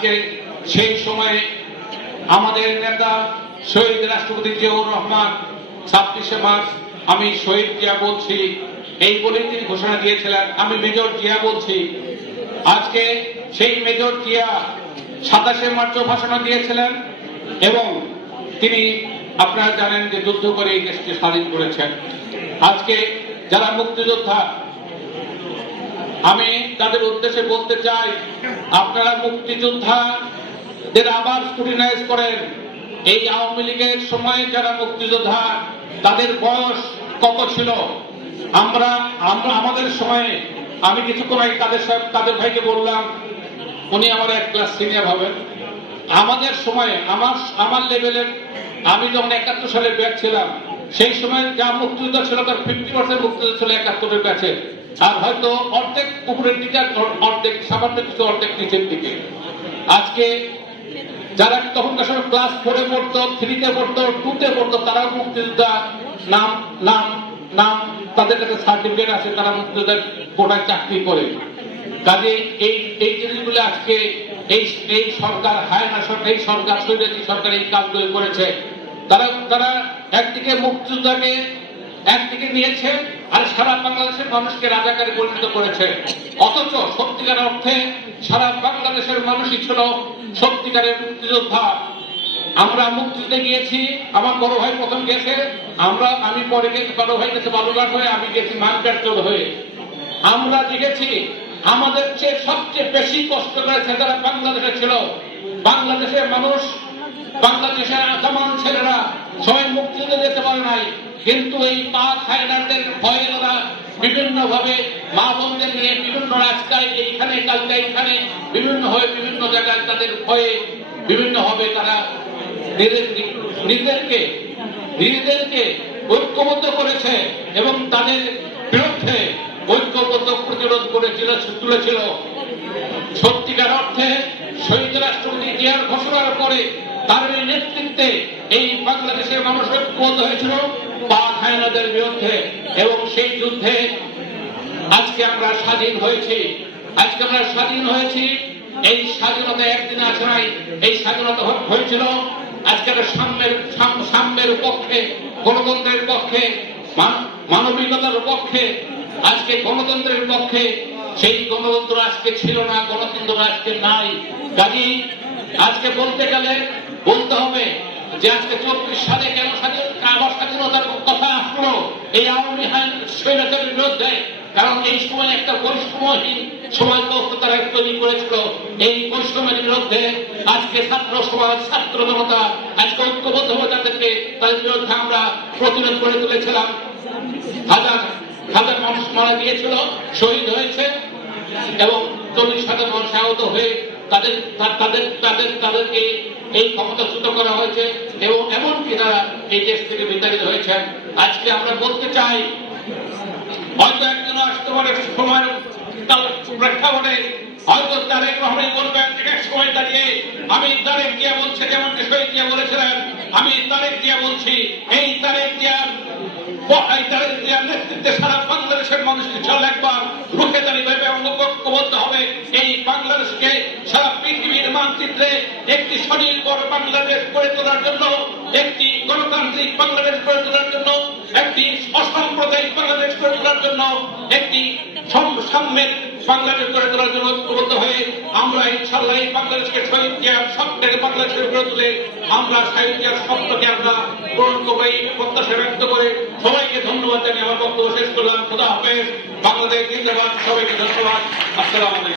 আজকে সেই সময়ে আমাদের নেতা শহীদ রাষ্ট্রপতি জিয়াউর রহমান ছাব্বিশে মার্চ, আমি শহীদ জিয়া বলছি, এই বলেই তিনি ঘোষণা দিয়েছিলেন, আমি মেজর জিয়া বলছি। আজকে সেই মেজর জিয়া সাতাশে মার্চ ভাষণা দিয়েছিলেন এবং তিনি, আপনারা জানেন যে যুদ্ধ করে এই দেশকে স্বাধীন করেছেন। আজকে যারা মুক্তিযোদ্ধা আমি তাদের উদ্দেশ্যে বলতে চাই, আপনারা মুক্তিযোদ্ধা দের আবার স্ক্রুটিনাইজ করেন। এই আওয়ামী লীগের সময় যারা মুক্তিযোদ্ধা, তাদের বয়স কত ছিল? আমরা আমরা, আমাদের সময়ে, আমি কিছুক্ষণ আগে কাদের সাহেব, কাদের ভাইকে বললাম, উনি আমার এক ক্লাস সিনিয়র হবেন। আমাদের সময়ে, আমার আমার লেভেলের আমি যখন একাত্তর সালে ব্যাচ ছিলাম, সেই সময় যা মুক্তিযোদ্ধা ছিল, তার ফিফটি পার্সেন্ট মুক্তিযোদ্ধা ছিল একাত্তরের ব্যাচে আর হয়তো অর্ধেক উপরের দিকে অর্ধেক সামান্য কিছু অর্ধেক নিচের দিকে। আজকে যারা তখনকার সময় ক্লাস ফোরে পড়তো থ্রিতে পড়তো টুতে পড়তো, তারাও মুক্তিযোদ্ধা। নাম নাম নাম তাদের কাছে সার্টিফিকেট আছে, তারা মুক্তিযোদ্ধার কোটায় চাকরি করে। কাজে এই এই জিনিসগুলো আজকে এই এই সরকার হায়না সরকার এই সরকার সৈরাজি সরকার এই কাজগুলো করেছে। তারা তারা একদিকে মুক্তিযোদ্ধাকে একদিকে নিয়েছে আর সারা বাংলাদেশের মানুষকে রাজাকারে পরিণত করেছে। অথচ সত্যিকার অর্থে সারা বাংলাদেশের মানুষই ছিল সত্যিকারের মুক্তিযোদ্ধা। আমরা মুক্তিতে গিয়েছি, আমার বড় ভাই প্রথম গেছে, আমরা, আমি পরে গেছি, বড় ভাই গেছে বালুঘাট হয়ে আমি গেছি মানকাটচর হয়ে। আমরা দেখেছি, আমাদের চেয়ে সবচেয়ে বেশি কষ্ট করেছে যারা বাংলাদেশে ছিল। বাংলাদেশের মানুষ বাংলাদেশের আসামান ছেলেরা সবাই মুক্তিতে যেতে পারে নাই। কিন্তু এই পাক হায়নারদের ভয়ে ওরা বিভিন্ন ভাবে মা বোনদের নিয়ে বিভিন্ন রাস্তায় এইখানে, কালকে এইখানে, বিভিন্ন হয়ে বিভিন্ন জায়গায় তাদের ভয়ে বিভিন্ন ভাবে তারা নিজেদেরকে নিজেদেরকে ঐক্যবদ্ধ করেছে এবং তাদের বিরুদ্ধে ঐক্যবদ্ধ প্রতিরোধ করেছিল, তুলেছিল। সত্যিকার অর্থে শহীদ রাষ্ট্রপতি জিয়ার ঘোষণার পরে তার নেতৃত্বে এই বাংলাদেশের মানুষ ঐক্যবদ্ধ হয়েছিল পাক হায়নাদের বিরুদ্ধে এবং সেই যুদ্ধে আজকে আমরা স্বাধীন হয়েছি। আজকে আমরা স্বাধীন হয়েছি। এই স্বাধীনতা একদিন আসে নাই, এই স্বাধীনতা হয়েছিল। আজকে সাম্যের, সাম- সাম্যের পক্ষে, গণতন্ত্রের পক্ষে মানবিকতার পক্ষে, আজকে গণতন্ত্রের পক্ষে, সেই গণতন্ত্র আজকে ছিল না, গণতন্ত্র আজকে নাই। কাজী আজকে বলতে গেলে বলতে হবে যে আজকে চব্বিশ সালে কেন স্বাধীনতার কথা আসলো? এই আওয়ামী হান স্বৈরাচারের বিরুদ্ধে। কারণ এই সময় একটা বৈষম্যহীন সমাজ ব্যবস্থা তারা তৈরি করেছিল। এই বৈষম্যের বিরুদ্ধে আজকে ছাত্র সমাজ, ছাত্র জনতা আজকে ঐক্যবদ্ধ হয়ে তাদেরকে তাদের বিরুদ্ধে আমরা প্রতিরোধ করে তুলেছিলাম। হাজার হাজার মানুষ মারা গিয়েছিল, শহীদ হয়েছে এবং চল্লিশ হাজার মানুষ আহত হয়ে তাদের তাদের তাদের, তাদেরকে এই ক্ষমতাচ্যুত করা হয়েছে এবং এমনকি তারা এই দেশ থেকে বিতাড়িত হয়েছেন। আজকে আমরা বলতে চাই, হয়তো একজন আসতে পারে সময়ের কাল- প্রেক্ষাপটে হয়তো তারেক রহমান বলবেন যে এক সময় দাঁড়িয়ে আমি তারেক দিয়া বলছি যেমন শহীদ জিয়া বলেছিলেন, আমি তারেক দিয়া বলছি, এই তারেক জিয়ার এই তারেক জিয়ার নেতৃত্বে সারা বাংলাদেশের মানুষ চল একবার রুখে দাঁড়িয়ে ঐক্যবদ্ধ হবে। এই বাংলাদেশকে সারা পৃথিবীর মানচিত্রে একটি স্বনির্ভর বাংলাদেশ গড়ে তোলার জন্য, একটি গণতান্ত্রিক বাংলাদেশ গড়ে তোলার জন্য, একটি অসাম্প্রদায়িক বাংলাদেশ গড়ে তোলার জন্য, একটি সম- সাম্যের বাংলাদেশ গড়ে তোলার জন্য ঐক্যবদ্ধ হয়ে আমরা ইনশাল্লাহ এই বাংলাদেশকে শহীদ জিয়ার স্বপ্নের বাংলাদেশের গড়ে তুলে আমরা শহীদ জিয়ার স্বপ্নকে আমরা পূরণ করব এই প্রত্যাশা ব্যক্ত করে সবাইকে ধন্যবাদ জানিয়ে আমার বক্তব্য শেষ করলাম। খোদা হাফেজ। বাংলাদেশ জিন্দাবাদ। সবাইকে ধন্যবাদ। আসসালাম